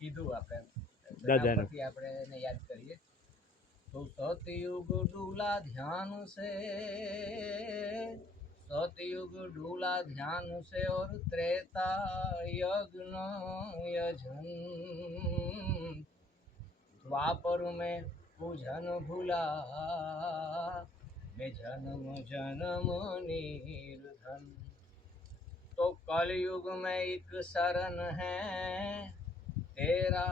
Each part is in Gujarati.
કીધું આપણે દાદાનું પછી આપણે એને યાદ કરીએ तो सतयुग डूला ध्यान से, सतयुग डूला ध्यान से और त्रेता यज्ञ यजन, द्वापर में पूजन भूला मैं जन्म जन्म निर्धन। तो कलयुग में एक शरण है तेरा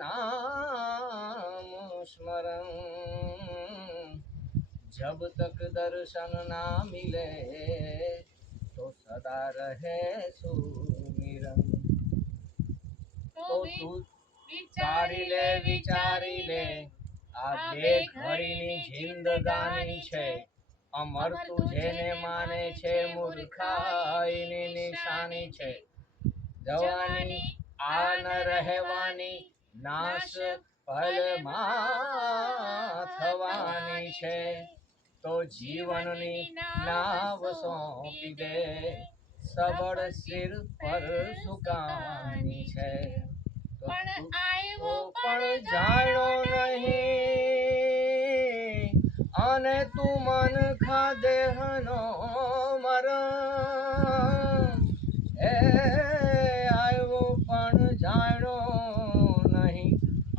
नाम स्मरण, जब तक दर्शन ना मिले तो सदा रहे सुमिरन। तो तू विचारी ले आ બે ઘડીની જિંદગાની છે, અમર તું જેને માને છે મૂર્ખાઈની નિશાની છે। જવાની આ ન રહેવાની, નાશ પલમાં થવાની છે। તો જીવનની નાવ સોંપી દે, સબળ સિર પર સુકાની છે। પણ આવ્યો પણ જાણ્યો નહીં, અને તું મન ખા દેહનો મરણ, એ આવ્યો પણ જાણ્યો નહીં,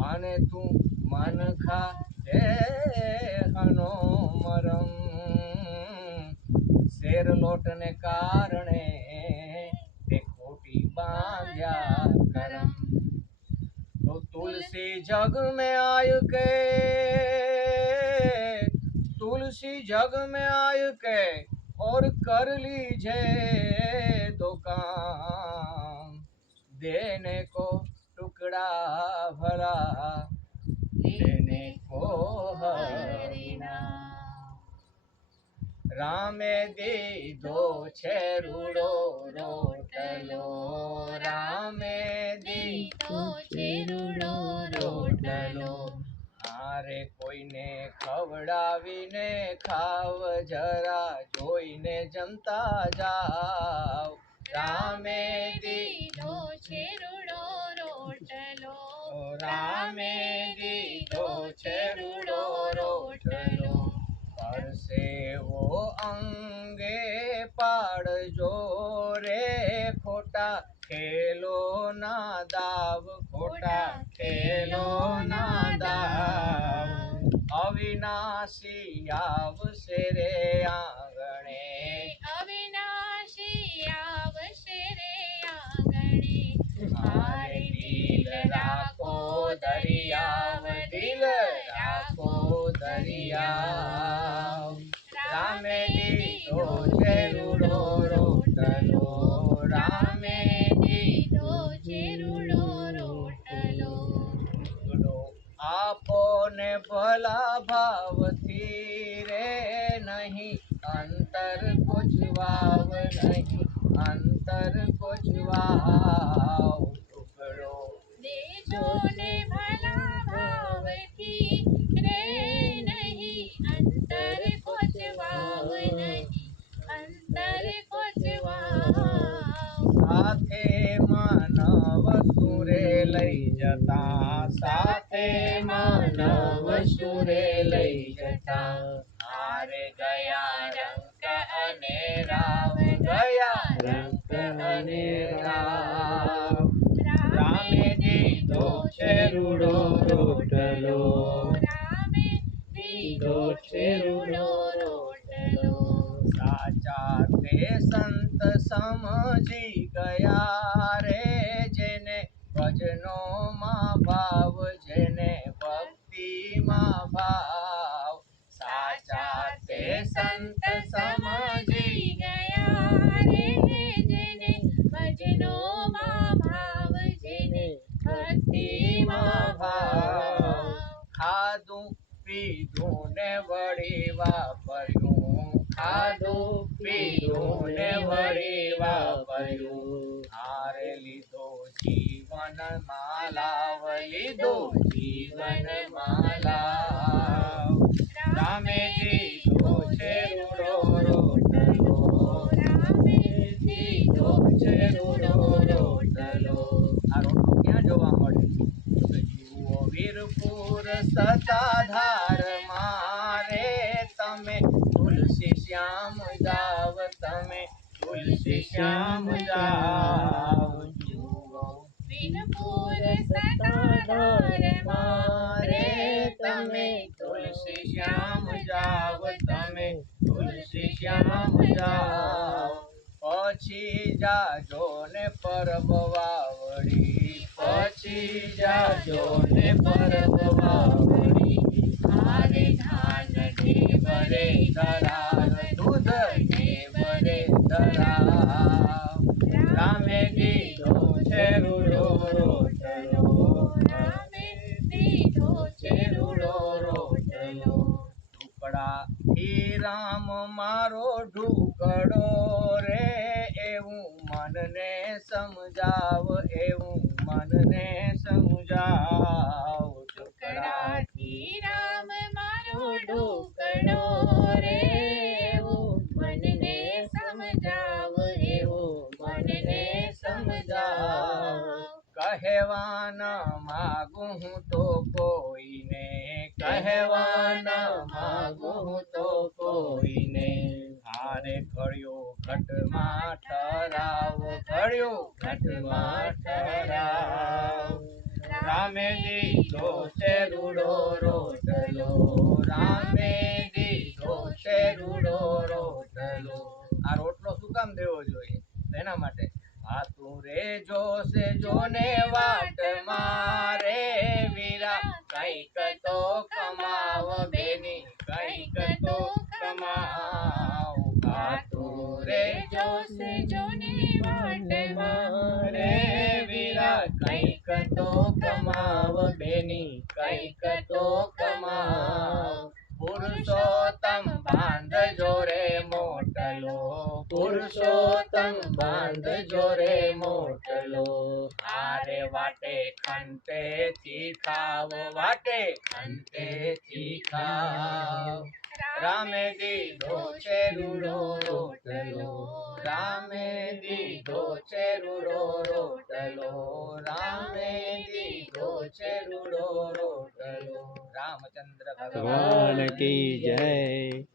અને તું મન ખા દેહનો મરણ। શેર લોટને કારણે તે ખોટી બાંધ્યા કરમ। तो तुलसी जग में आय के, तुलसी जग में आय के और कर लीजिए दो काम, देने को टुकड़ा भला लेने को हरिना। रामे दीधो छे रूड़ो रोटलो, रामे दीधो छे रूड़ो रोटलो, हारे कोईने खवડાવીને ખાવ જરા જોઈને જમતા જાવ। રામે દીધો છે રૂડો રોટલો, રામે દીધો છે રૂડો રોટલો, પરસેવો અંગે પાડજો રે ખોટા ખેલો ના દાવ, ખોટા ખેલો ના દાવ। અવિનાશી આવશે રે આંગણે, અવિનાશી આવશે રે આંગણે, મારે દિલ રાખો દરિયાવ, દિલ રાખો દરિયાવ। રામે દીધો છે રૂડો રોટલો, રામે દીધો છે રૂડો રોટલો, આપો ને ભલા ભાવથી રે નહીં અંતર કોચવાવ, નહીં અંતર કોચવાવ। ટુકડો દેજો ને ભલા ભાવથી રે નહીં અંતર કોચવાવ, નહીં અંતર કોચવાવ। સાથે માનવ સુરે લઈ જતા, સાથે માનવ સુરે લઈ જતા, હારે ગયા રંક અને રાવ, ગયા રંક અને રાવ। રામે દીધો છે રૂડો રોટલો, રામે દીધો છે રૂડો રોટલો, સાચા તે સંત સમજી ગયા રે જેને ભજનો માં ભાવ, જેને ભક્તિ માં ભાવ। સાચા તે સંત સમજી ગયા રે જેને ભજનો માં ભાવ, જેને ભક્તિ માં ભાવ। ખાધું પીધું ને વળી વાપર્યું, ખાધું પીધું ને વળી વાપર્યું, હારે લીધો જીવન માલાવ, લીધો જીવન માલાવ। રામે દીધો છે રૂડો રોટલો, રામે દીધો છે રૂડો રોટલો। આ રોટલો ક્યાં જોવા મળે? વીરપુર સતાધાર મારે તમે તુલસી શ્યામ જાવ તમે તુલસી શ્યામ જાવ જુઓ વીરપુર સતાધાર મારે તમે તુલસી શ્યામ જાવ તમે તુલસી શ્યામ જાવ પછી જાજો ને પરબ વાવડી પછી જાજો ને પરબ વાવડી મારે ધાન ઢેબરે ધરાવ દૂધ ઢેબરે ધરાવ રામે દીધો છે રૂડો રોટલો રામે દીધો છે રૂડો રોટલો ટુકડા થી રામ મારો ઢુકડો રે એવું મનને સમજાવ એવું મનને સમજાવ ટુકડાથી રામ મારો ઢોકળો રે એવું મનને સમજાવ એવું મનને સમજાવ કહેવા ન માગું હું તો કોઈને કહેવા ન માગું હું તો કોઈને હારે ઘડ્યો ઘટમાં ઠરાવ ઘડ્યો ઘટમાં ઠરાવ રામે દીધો છે રૂડો રોટલો રામે દીધો છે રૂડો રોટલો આ રોટલો શું કામ દેવો જોઈએ એના માટે હાથું રે જોશે જોને વાટ મારે વીરા કઈક તો કમાવ બેની કઈક તો કમાવ હાથું રે જોશે જોને વાટ મારે વીરા કઈક તો કમાવ બેની કઈક તો કમાવ પુરુષોત્તમ બાંધજો રે મોટલો પુરુષોત્તમ બાંધજો રે મોટલો આરે વાટે ખંતેથી ખાવ વાટે ખંતેથી ખાવ રામે દીધો છે રૂડો રોટલો રામે દીધો છે રૂડો રોટલો રામે દીધો છે રૂડો રોટલો રામચંદ્ર ભગવાન की जय।